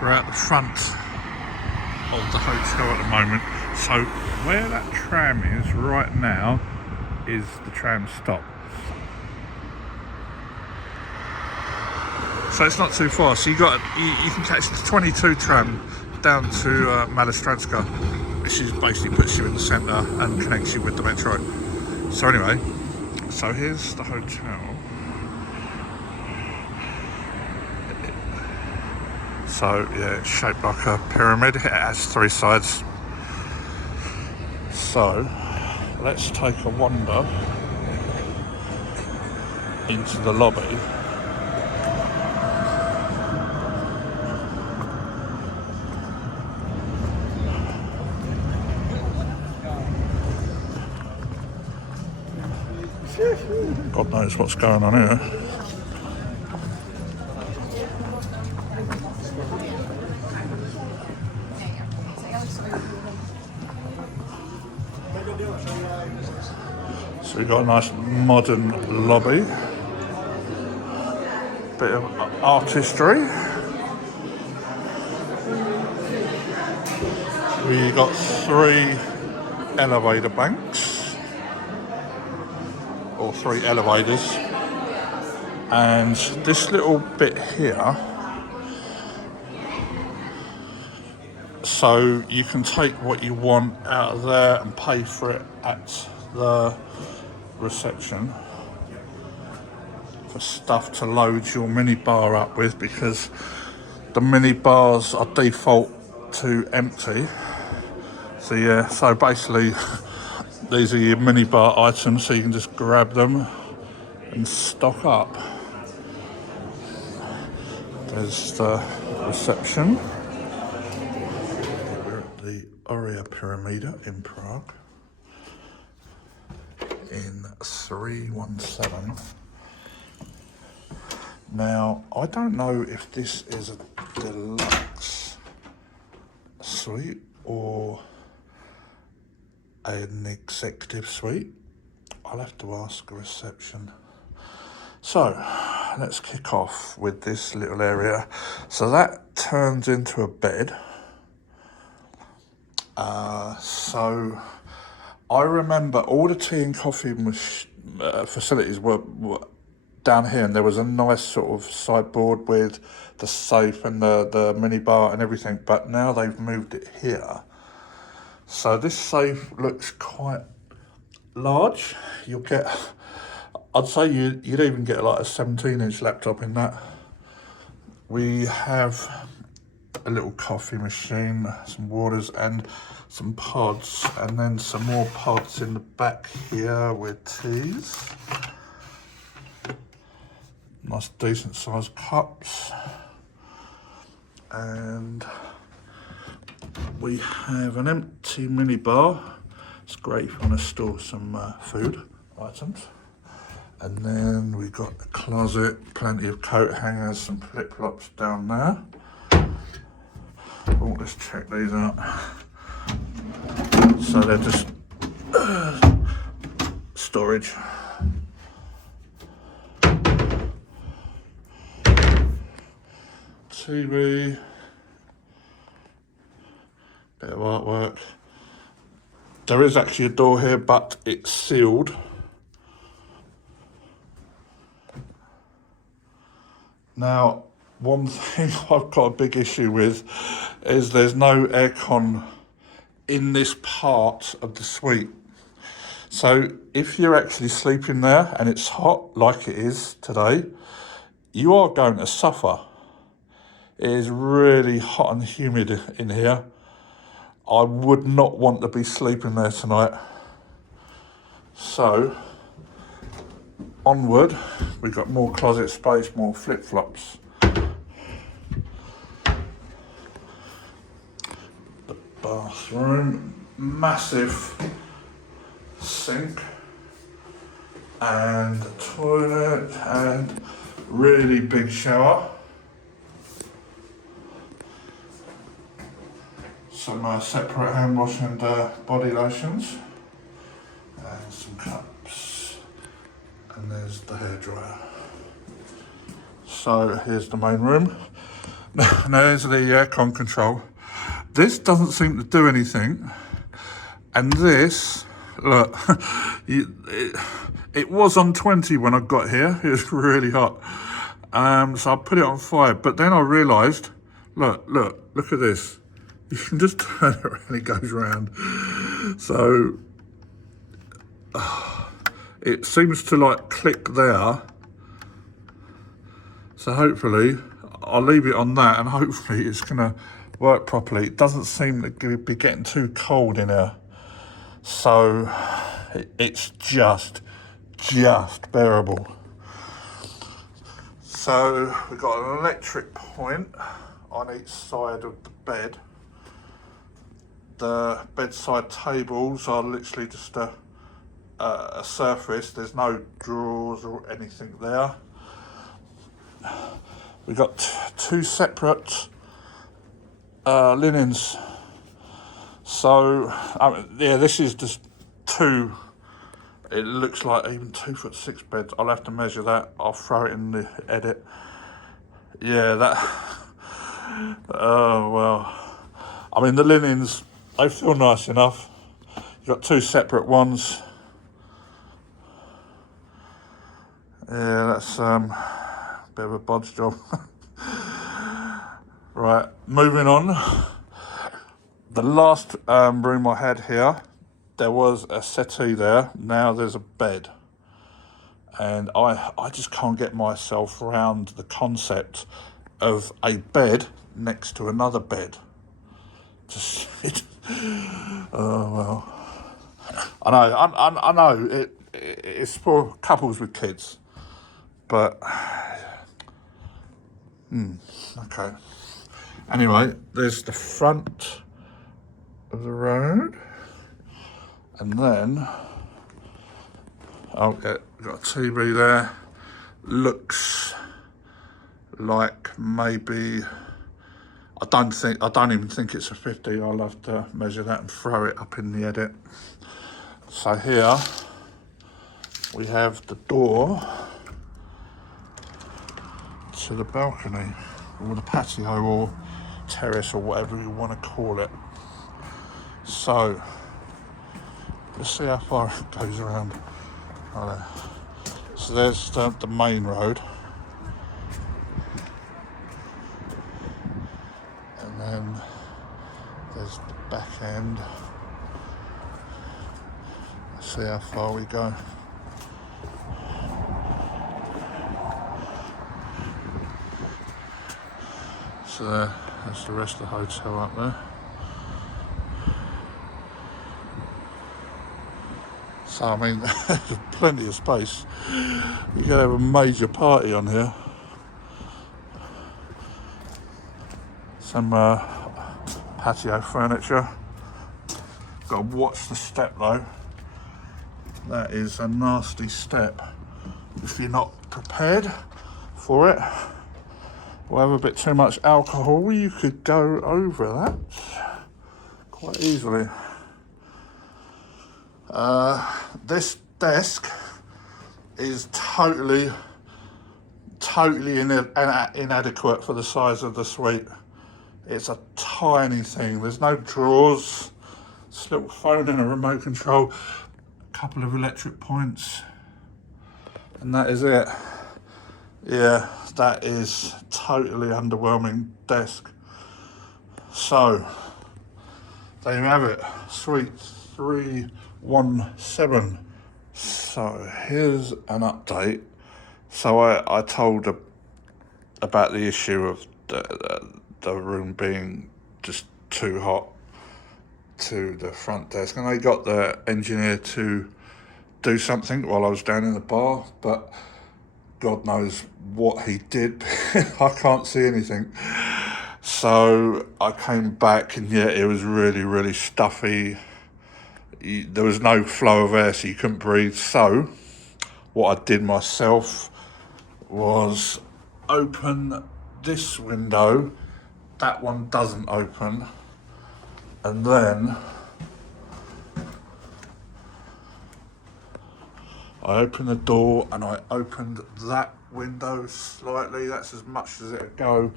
We're at the front of the hotel at the moment. So where that tram is right now is the tram stop. So it's not too far. So you can catch the 22 tram down to Malostranska, which is basically puts you in the centre and connects you with the metro. So anyway, so here's the hotel. So yeah, it's shaped like a pyramid. It has three sides. So let's take a wander into the lobby. God knows what's going on here. So we've got a nice modern lobby, bit of artistry. We got 3 elevator banks, or 3 elevators, and this little bit here, so you can take what you want out of there and pay for it at the reception for stuff to load your mini bar up with, because the mini bars are default to empty. So yeah, so basically these are your mini bar items, so you can just grab them and stock up. There's the reception. We're at the Orea Pyramida in Prague in 317. Now, I don't know if this is a deluxe suite or an executive suite. I'll have to ask a reception. So, let's kick off with this little area. So that turns into a bed. So I remember all the tea and coffee facilities were down here, and there was a nice sort of sideboard with the safe and the mini bar and everything, but now they've moved it here. So this safe looks quite large. You'll get, I'd say you'd even get like a 17-inch laptop in that. We have a little coffee machine, some waters and some pods, and then some more pods in the back here with teas. Nice decent sized cups. And we have an empty mini bar. It's great if you want to store some food items. And then we've got a closet, plenty of coat hangers, some flip-flops down there. Oh, let's check these out. So they're just storage. TV, bit of artwork. There is actually a door here, but it's sealed. Now, one thing I've got a big issue with is there's no aircon in this part of the suite. So if you're actually sleeping there and it's hot like it is today, you are going to suffer. It is really hot and humid in here. I would not want to be sleeping there tonight. So, onward, we've got more closet space, more flip-flops. The bathroom, massive sink and toilet and really big shower. Some separate hand wash and body lotions, and some cups, and there's the hairdryer. So here's the main room. Now there's the aircon control. This doesn't seem to do anything. And this, look, it was on 20 when I got here. It was really hot. So I put it on 5. But then I realised, look at this. You can just turn it around, it goes round. So it seems to like click there. So hopefully I'll leave it on that and hopefully it's gonna work properly. It doesn't seem to be getting too cold in here. So it's just bearable. So we've got an electric point on each side of the bed. The bedside tables are literally just a surface. There's no drawers or anything there. We've got 2 separate linens. So, yeah, this is just 2. It looks like even 2'6" beds. I'll have to measure that. I'll throw it in the edit. Yeah, that. Oh, well. I mean, the linens, they feel nice enough. You've got 2 separate ones. Yeah, that's a bit of a bodge job. Right, moving on. The last room I had here, there was a settee there. Now there's a bed. And I just can't get myself around the concept of a bed next to another bed. Just, oh well. I know it's for couples with kids, but okay. Anyway, there's the front of the road, and then oh yeah, got a TV there. Looks like maybe I don't even think it's a 50. I'll have to measure that and throw it up in the edit. So here we have the door to the balcony or the patio or terrace or whatever you want to call it. So let's see how far it goes around. Right. So there's the main road, and then there's the back end. Let's see how far we go. So that's the rest of the hotel up there. So I mean, there's plenty of space. You can have a major party on here. Some patio furniture. Got to watch the step though. That is a nasty step. If you're not prepared for it, or have a bit too much alcohol, you could go over that quite easily. This desk is totally inadequate for the size of the suite. It's a tiny thing. There's no drawers. This little phone and a remote control, a couple of electric points, and that is it. Yeah, that is totally underwhelming desk. So there you have it, suite 317. So here's an update. So I told about the issue of the room being just too hot to the front desk, and I got the engineer to do something while I was down in the bar, but God knows what he did. I can't see anything. So I came back, and yeah, it was really, really stuffy. There was no flow of air, so you couldn't breathe. So what I did myself was open this window. That one doesn't open. And then I opened the door and I opened that windows slightly. That's as much as it'll go.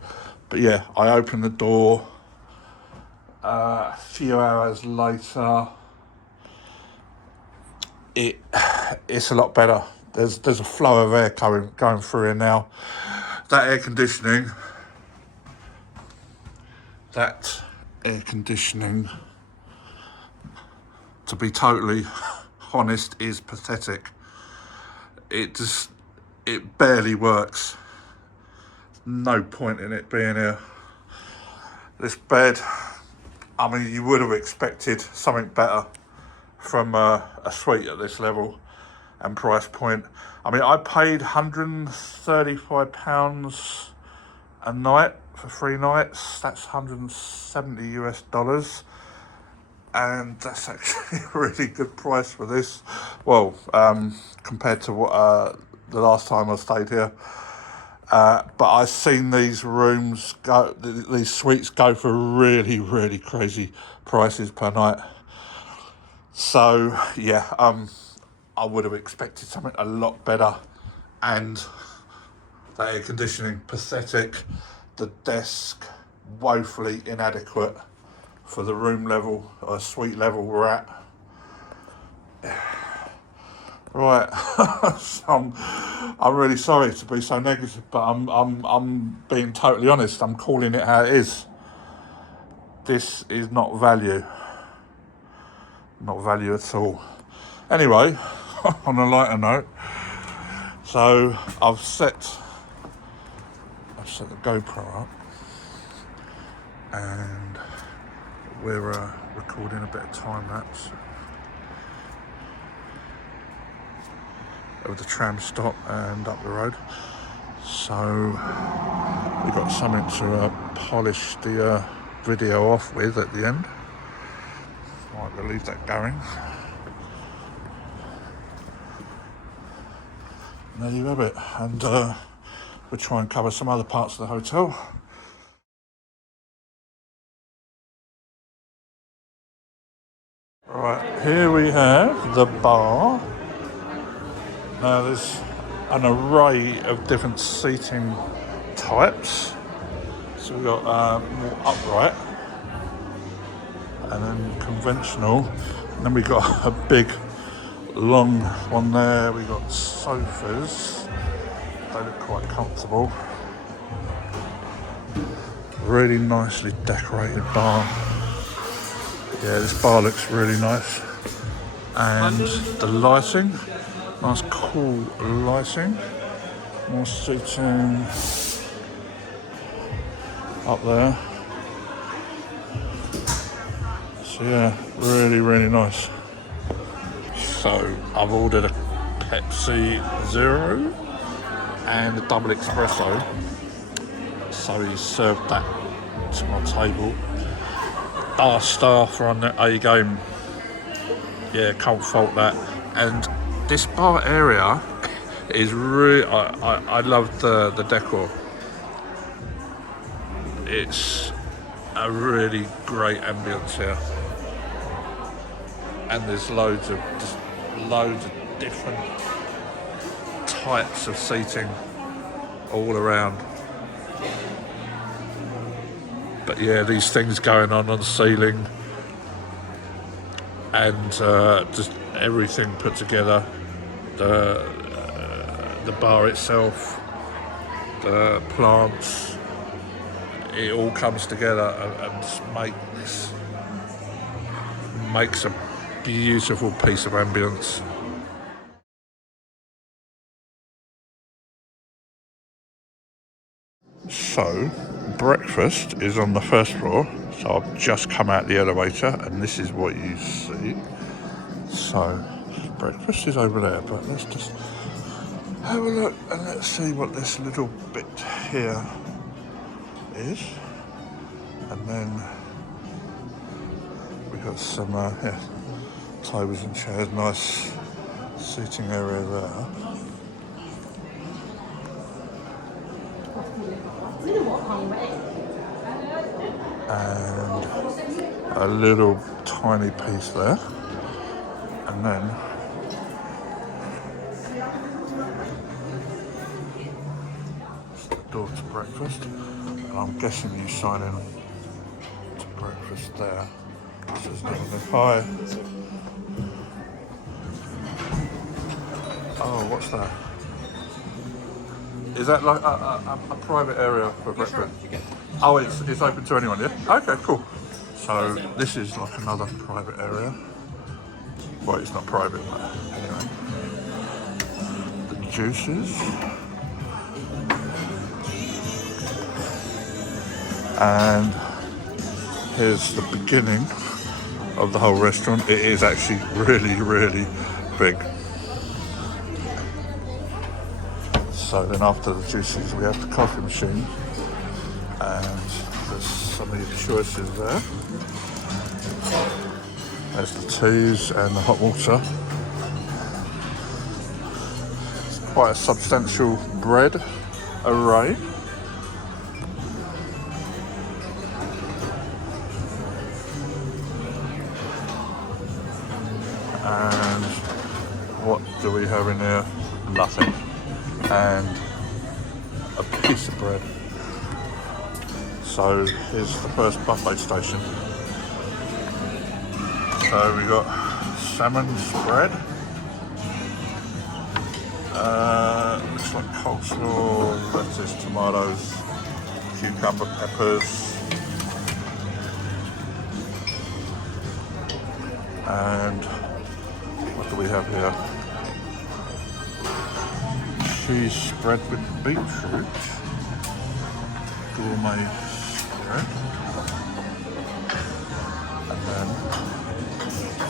But yeah, I opened the door. A few hours later, it's a lot better. There's a flow of air going through here now. That air conditioning, to be totally honest, is pathetic. It barely works. No point in it being here. This bed, I mean, you would have expected something better from a suite at this level and price point. I mean, I paid £135 a night for 3 nights. That's $170, and that's actually a really good price for this. Well, compared to what the last time I stayed here. But I've seen these rooms go, these suites go for really, really crazy prices per night. So yeah, I would have expected something a lot better, and the air conditioning pathetic, the desk woefully inadequate for the room level or suite level we're at. Right, so I'm really sorry to be so negative, but I'm being totally honest. I'm calling it how it is. This is not value at all. Anyway, on a lighter note, so I've set the GoPro up, and we're recording a bit of time lapse of the tram stop and up the road. So we got something to polish the video off with at the end. Right, we'll leave that going. There you have it, and we'll try and cover some other parts of the hotel. Right, here we have the bar. Now there's an array of different seating types. So we've got more upright, and then conventional, and then we got a big long one there. We got sofas, they look quite comfortable. Really nicely decorated bar. Yeah, this bar looks really nice, and the lighting, nice cool lighting. More seating up there. So yeah, really nice. So I've ordered a Pepsi Zero and a double espresso. So he served that to my table. Star for on the A game. Yeah, can't fault that. And this bar area is really, I love the decor. It's a really great ambience here. And there's loads of different types of seating all around. But yeah, these things going on the ceiling, and just everything put together. The bar itself, the plants, it all comes together and makes a beautiful piece of ambience. So breakfast is on the first floor, so I've just come out the elevator and this is what you see. So breakfast is over there, but let's just have a look and let's see what this little bit here is. And then we got some tables and chairs, nice seating area there. And a little tiny piece there, and then breakfast. And I'm guessing you sign in to breakfast there. Says hi. Oh, what's that? Is that like a private area for breakfast? Oh, it's open to anyone, yeah? Okay, cool. So this is like another private area. Well, it's not private, but anyway. The juices. And here's the beginning of the whole restaurant. It is actually really, really big. So then after the juices, we have the coffee machine. And there's some of the choices there. There's the teas and the hot water. It's quite a substantial bread array. And what do we have in here? Nothing. And a piece of bread. So here's the first buffet station. So we got salmon spread. Looks like coleslaw, lettuce, tomatoes, cucumber, peppers. And what do we have here? Cheese spread with beetroot. Gourmet spread. And then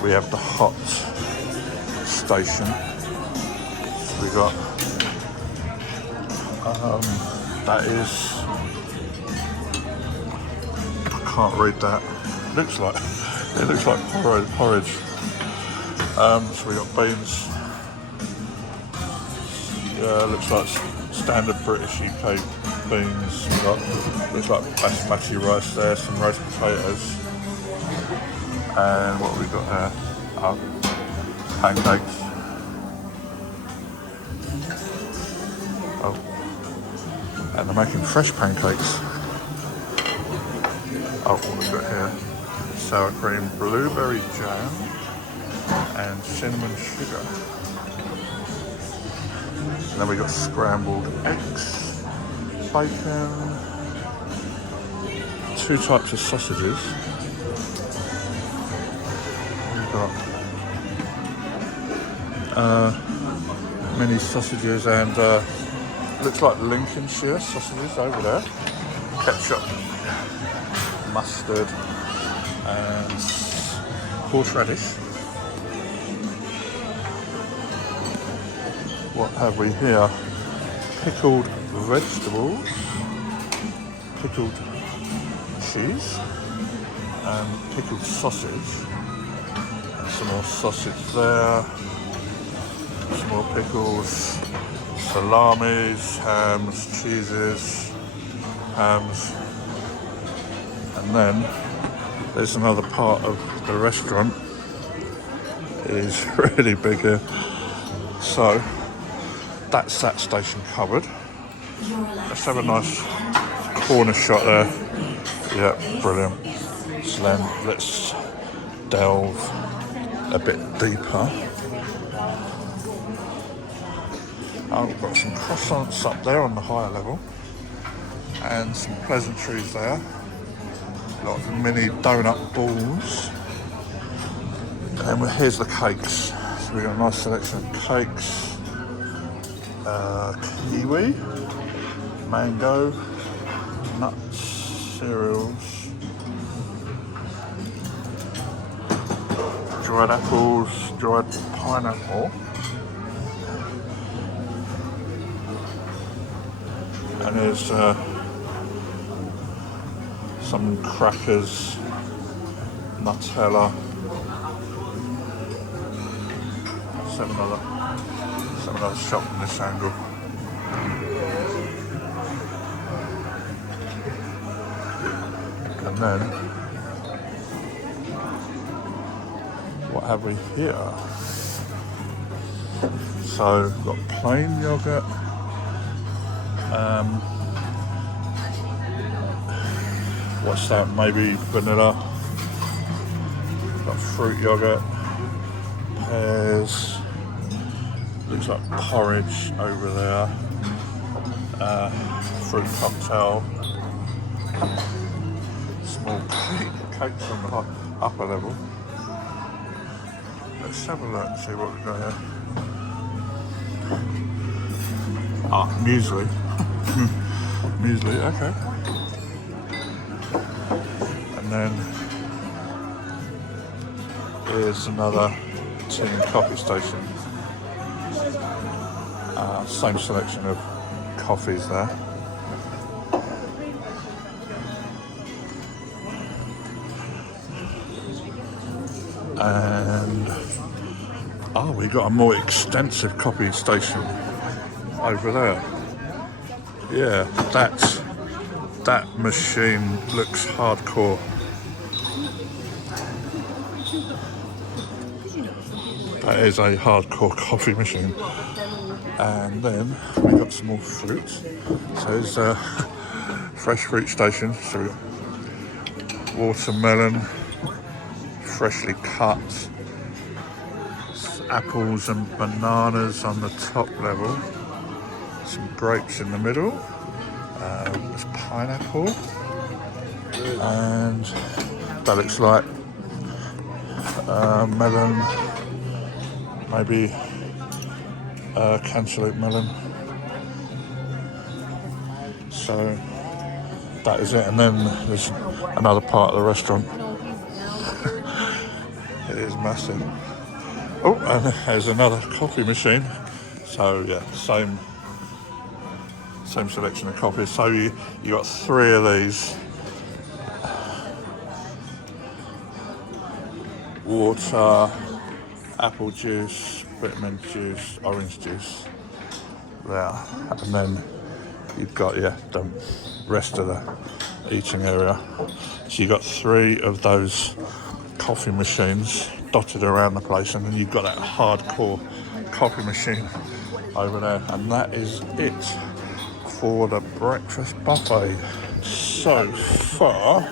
we have the hot station. So we got that is, I can't read that. It looks like porridge. So we got beans. Yeah, looks like standard British UK beans. We got, looks like basmati rice there, some roast potatoes. And what have we got here? Oh, pancakes. Oh, and they're making fresh pancakes. Oh, what have we got here? Sour cream, blueberry jam, and cinnamon sugar. And then we got scrambled eggs, bacon, 2 types of sausages. We've got mini sausages and looks like Lincolnshire sausages over there. Ketchup, mustard, and horseradish. What have we here? Pickled vegetables, pickled cheese, and pickled sausage. And some more sausage there, some more pickles, salamis, hams, cheeses, hams. And then there's another part of the restaurant. It is really big here. So that's that station covered. Let's have a nice corner shot there. Yeah, brilliant. So then let's delve a bit deeper. Oh, we've got some croissants up there on the higher level and some pleasantries there. Lots of mini donut balls. And here's the cakes. So we've got a nice selection of cakes. Kiwi, mango, nuts, cereals, dried apples, dried pineapple, and there's some crackers, Nutella, some another shop from this angle. And then, what have we here? So, we've got plain yogurt, What's that? Maybe vanilla. Got fruit yogurt, pears. Looks like porridge over there. Fruit cocktail. Small cakes on the upper level. Let's have a look and see what we've got here. Ah, muesli. Muesli, okay. And then here's another tea and coffee station. Same selection of coffees there. And we got a more extensive coffee station over there. Yeah, that machine looks hardcore. That is a hardcore coffee machine. And then we got some more fruit. So there's a fresh fruit station. So we got watermelon, freshly cut, apples and bananas on the top level, some grapes in the middle, there's pineapple, and that looks like melon, maybe cantaloupe melon. So that is it, and then there's another part of the restaurant. It is massive. Oh, and there's another coffee machine. So yeah, same selection of coffees. So you got 3 of these. Water, apple juice, vitamin juice, orange juice. There, and then you've got the rest of the eating area. So you've got 3 of those coffee machines dotted around the place, and then you've got that hardcore coffee machine over there, and that is it for the breakfast buffet. So far,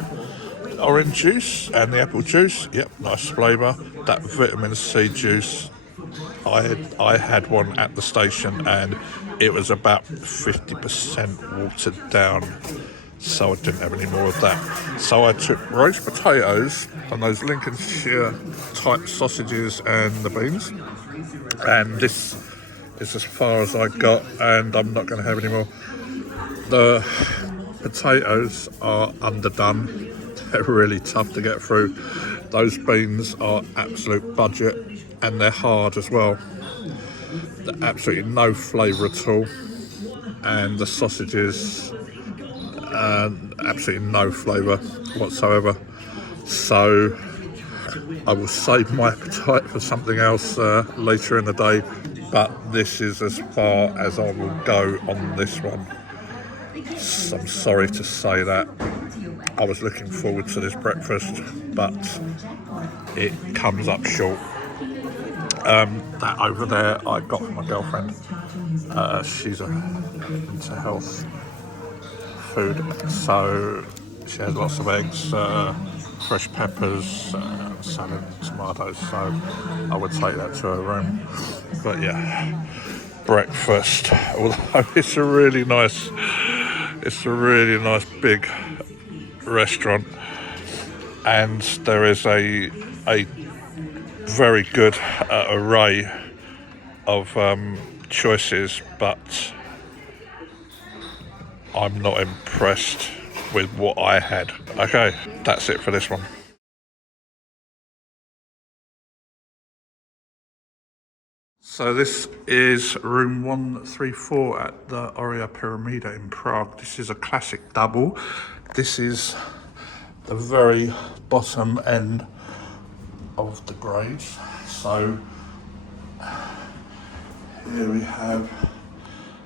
orange juice and the apple juice, yep, nice flavour. That vitamin C juice, I had one at the station and it was about 50% watered down, so I didn't have any more of that. So I took roast potatoes and those Lincolnshire type sausages and the beans, and this is as far as I got, and I'm not going to have any more. The potatoes are underdone. They're really tough to get through. Those beans are absolute budget, and they're hard as well. They're absolutely no flavour at all. And the sausages, absolutely no flavour whatsoever. So I will save my appetite for something else later in the day, but this is as far as I will go on this one. So I'm sorry to say that. I was looking forward to this breakfast, but it comes up short. That over there I got from my girlfriend. She's into health food, so she has lots of eggs, fresh peppers, salad, tomatoes, so I would take that to her room. But yeah, breakfast, although it's a really nice big restaurant, and there is a very good array of choices, but I'm not impressed with what I had. Okay, that's it for this one. So this is room 134 at the Orea Pyramida in Prague. This is a classic double. This is the very bottom end of the grades. So here we have,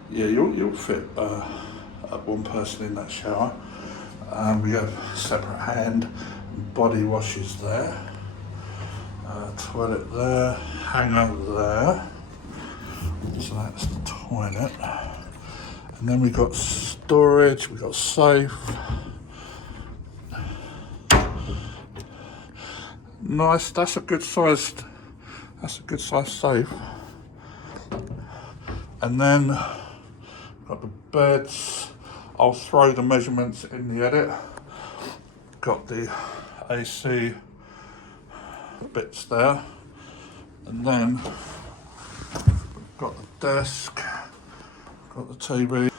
yeah, you'll fit one person in that shower. We have separate hand and body washes there. Toilet there, hanger there. So that's the toilet. And then we've got storage, we've got safe. nice. That's a good sized safe. And then got the beds. I'll throw the measurements in the edit. Got the AC bits there, and then got the desk, got the TV,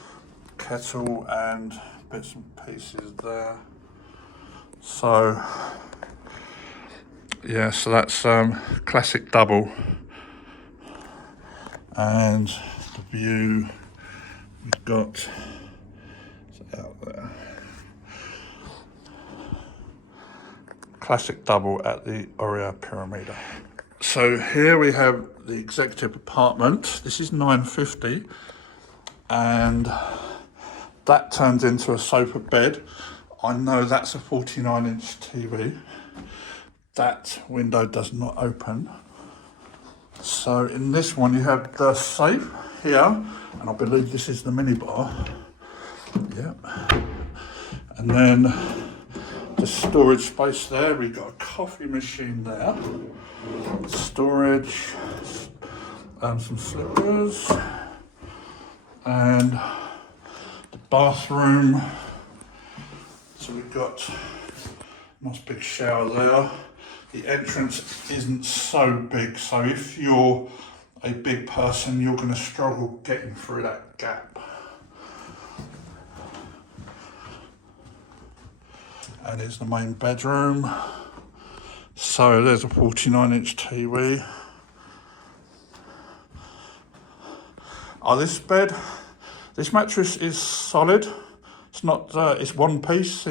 kettle, and bits and pieces there. So yeah, so that's classic double, and the view we've got out there. Classic double at the Orea Pyramida. So here we have the executive apartment. This is 950, and that turns into a sofa bed. I know that's a 49-inch TV. That window does not open. So in this one you have the safe here, and I believe this is the minibar. Yep. And then the storage space there, we've got a coffee machine there, storage, some slippers, and the bathroom. So we've got a nice big shower there. The entrance isn't so big, so if you're a big person, you're going to struggle getting through that gap. And here's the main bedroom. So there's a 49-inch TV. Oh, this mattress is solid. It's not, it's one piece,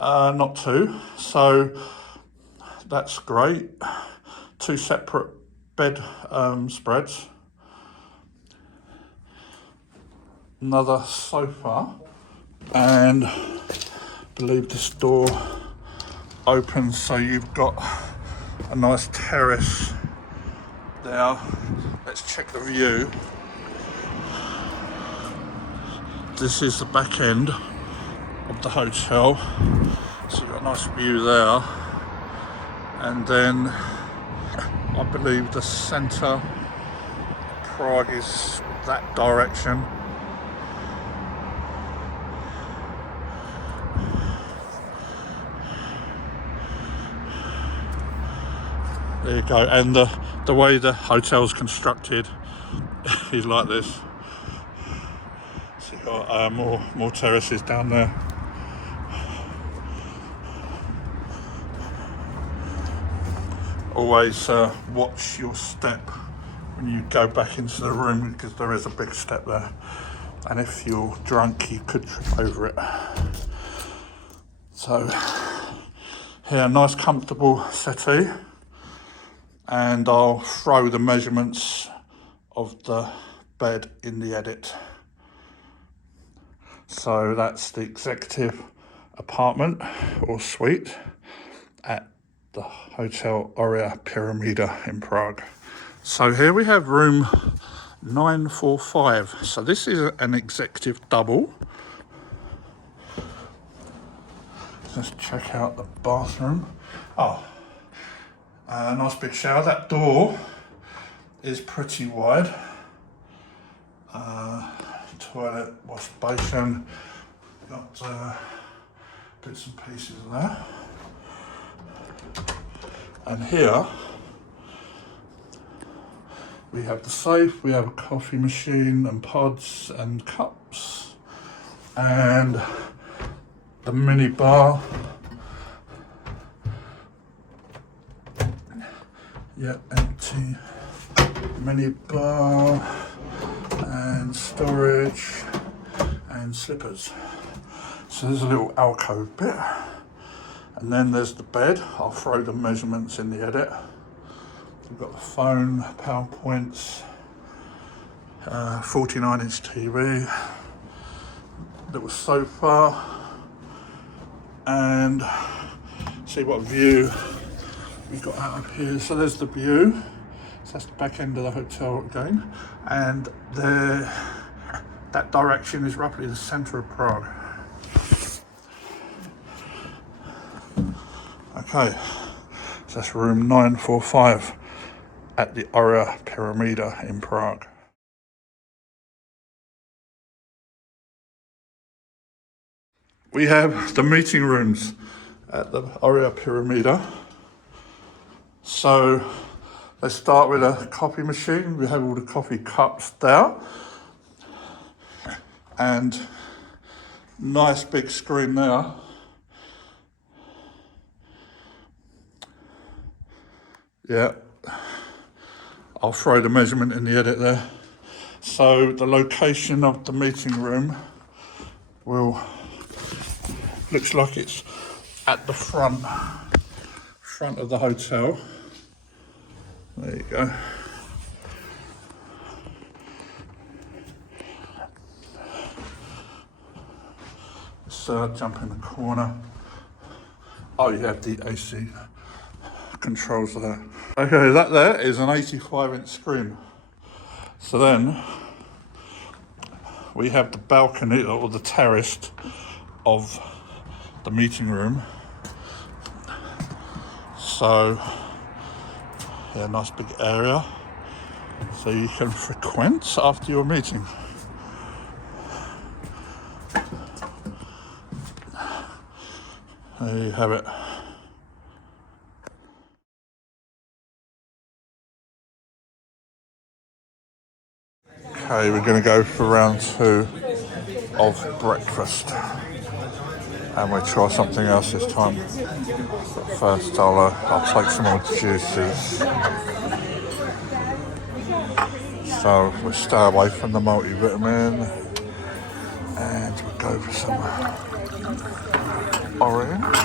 not two. So that's great. Two separate bed spreads. Another sofa, and I believe this door opens, so you've got a nice terrace there. Let's check the view. This is the back end of the hotel, so you've got a nice view there. And then I believe the centre of Prague is that direction. There you go, and the way the hotel's constructed is like this. So you've got more terraces down there. Always watch your step when you go back into the room, because there is a big step there, and if you're drunk you could trip over it. So here, nice comfortable settee. And I'll throw the measurements of the bed in the edit. So that's the executive apartment or suite at the Hotel Orea Pyramida in Prague. So here we have room 945. So this is an executive double. Let's check out the bathroom. Oh. Nice big shower. That door is pretty wide. Toilet, wash basin. Got bits and pieces there. And here we have the safe. We have a coffee machine and pods and cups, and the mini bar. Yeah, empty mini bar and storage and slippers. So there's a little alcove bit, and then there's the bed. I'll throw the measurements in the edit. We've got the phone, PowerPoints, 49-inch TV, little sofa, and see what view we've got out of here. So there's the view. So that's the back end of the hotel again, and that direction is roughly the centre of Prague. Okay, That's room 945 at the Orea Pyramida in Prague. We have the meeting rooms at the Orea Pyramida. So let's start with a coffee machine. We have all the coffee cups there. And nice big screen there. Yeah, I'll throw the measurement in the edit there. So the location of the meeting room looks like it's at the front of the hotel. There you go. Let's jump in the corner. Oh, you have the AC controls there. Okay, that there is an 85-inch screen. So then we have the balcony or the terrace of the meeting room. So yeah, nice big area so you can frequent after your meeting. There you have it. Okay, we're going to go for round 2 of breakfast, and we'll try something else this time. But first, I'll take some more juices. So we'll stay away from the multivitamin, and we'll go for some orange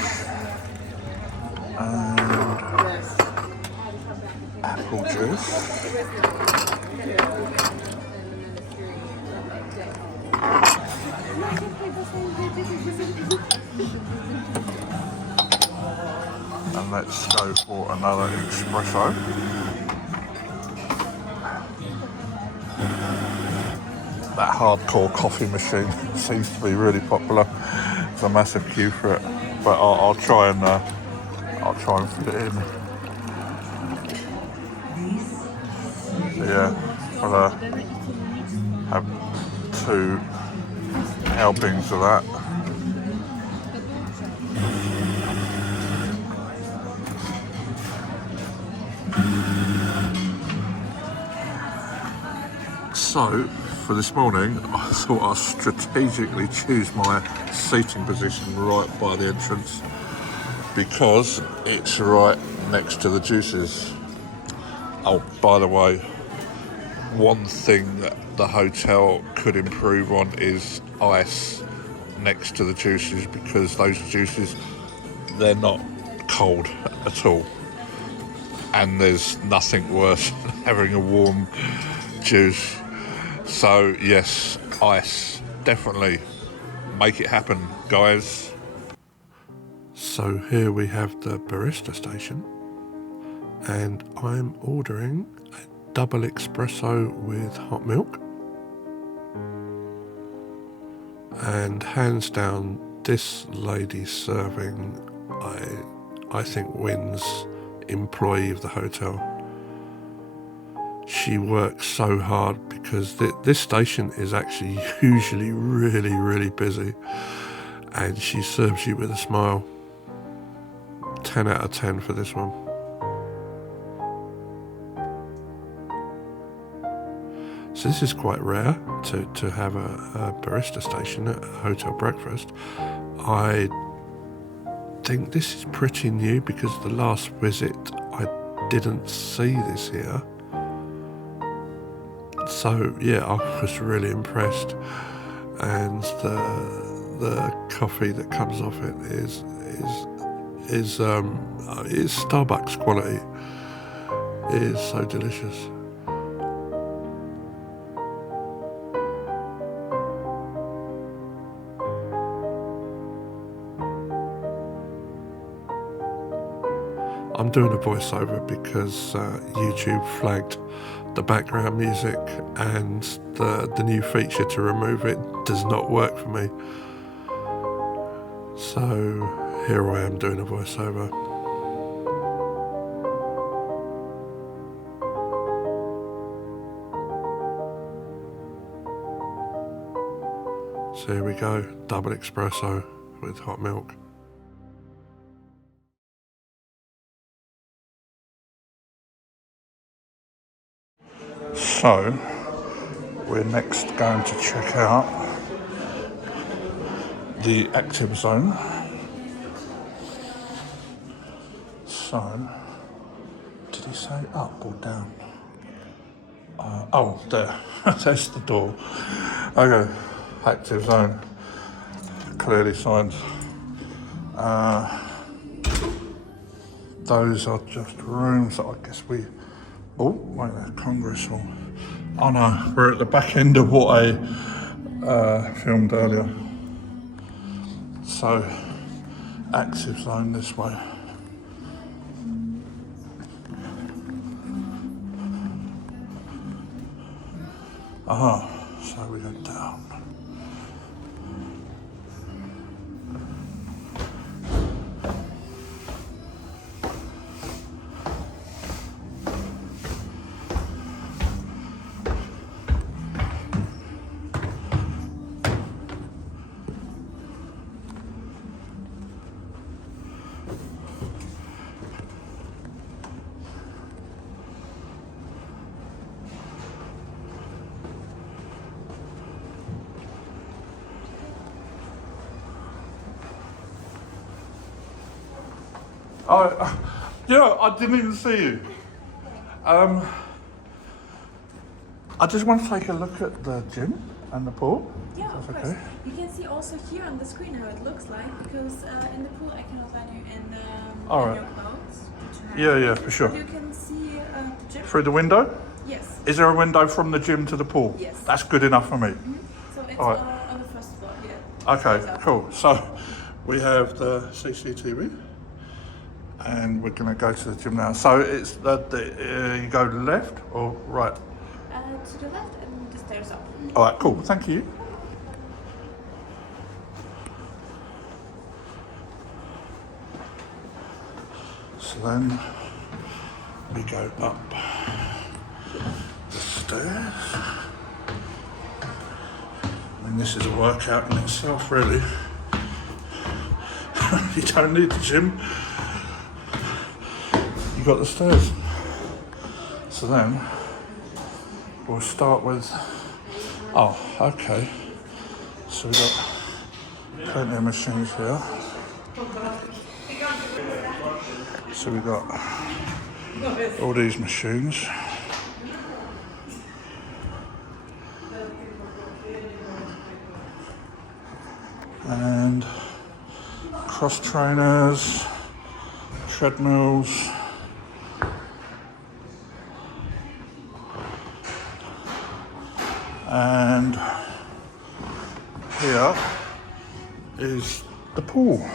and apple juice. And let's go for another espresso. That hardcore coffee machine seems to be really popular. There's a massive queue for it, but I'll try and fit it in. So yeah, I'll have 2 helpings of that. So, for this morning, I thought I'd strategically choose my seating position right by the entrance because it's right next to the juices. Oh, by the way, one thing that the hotel could improve on is ice next to the juices, because those juices, they're not cold at all. And there's nothing worse than having a warm juice. So yes, ice, definitely make it happen, guys. So here we have the barista station, and I'm ordering a double espresso with hot milk. And hands down, this lady serving, I think wins employee of the hotel. She works so hard because this station is actually usually really, really busy, and she serves you with a smile. 10 out of 10 for this one. So this is quite rare to have a barista station at a hotel breakfast. I think this is pretty new because the last visit I didn't see this here. So yeah, I was really impressed, and the coffee that comes off it is Starbucks quality. It is so delicious. I'm doing a voiceover because YouTube flagged the background music, and the new feature to remove it does not work for me. So here I am doing a voiceover. So here we go, double espresso with hot milk. So, we're next going to check out the active zone. So, did he say up or down? Oh, there. That's the door. Okay, active zone. Clearly signed. Those are just rooms that I guess we... Oh, wait, that's Congress Hall. Oh no, we're at the back end of what I filmed earlier. So, active zone this way. So we go down. I didn't even see you. I just want to take a look at the gym and the pool. Yeah, of course. Okay. You can see also here on the screen how it looks like, because in the pool I cannot let you in your clothes. Yeah, for sure. But you can see the gym. Through the window? Yes. Is there a window from the gym to the pool? Yes. That's good enough for me. Mm-hmm. So it's on the first floor, yeah. Okay, cool. So we have the CCTV. And we're going to go to the gym now. So it's you go left or right? To the left and the stairs up. All right, cool. Thank you. So then we go up the stairs. I mean, this is a workout in itself, really. You don't need the gym. You got the stairs. So then we'll start with. Oh, okay. So we've got plenty of machines here. So we've got all these machines. And cross trainers, treadmills. And here is the pool.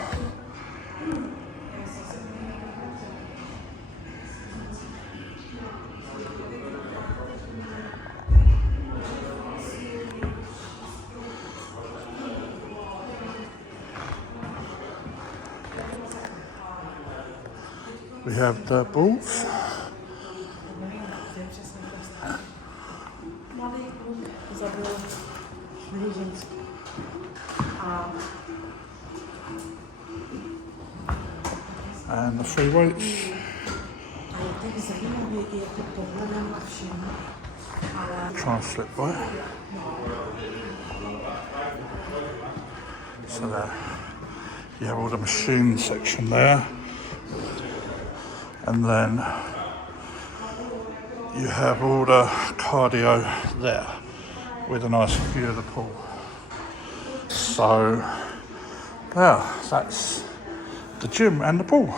We have the balls. And the free weights. Try and slip by. So there, you have all the machine section there. And then you have all the cardio there with a nice view of the pool. So, yeah, that's the gym and the pool.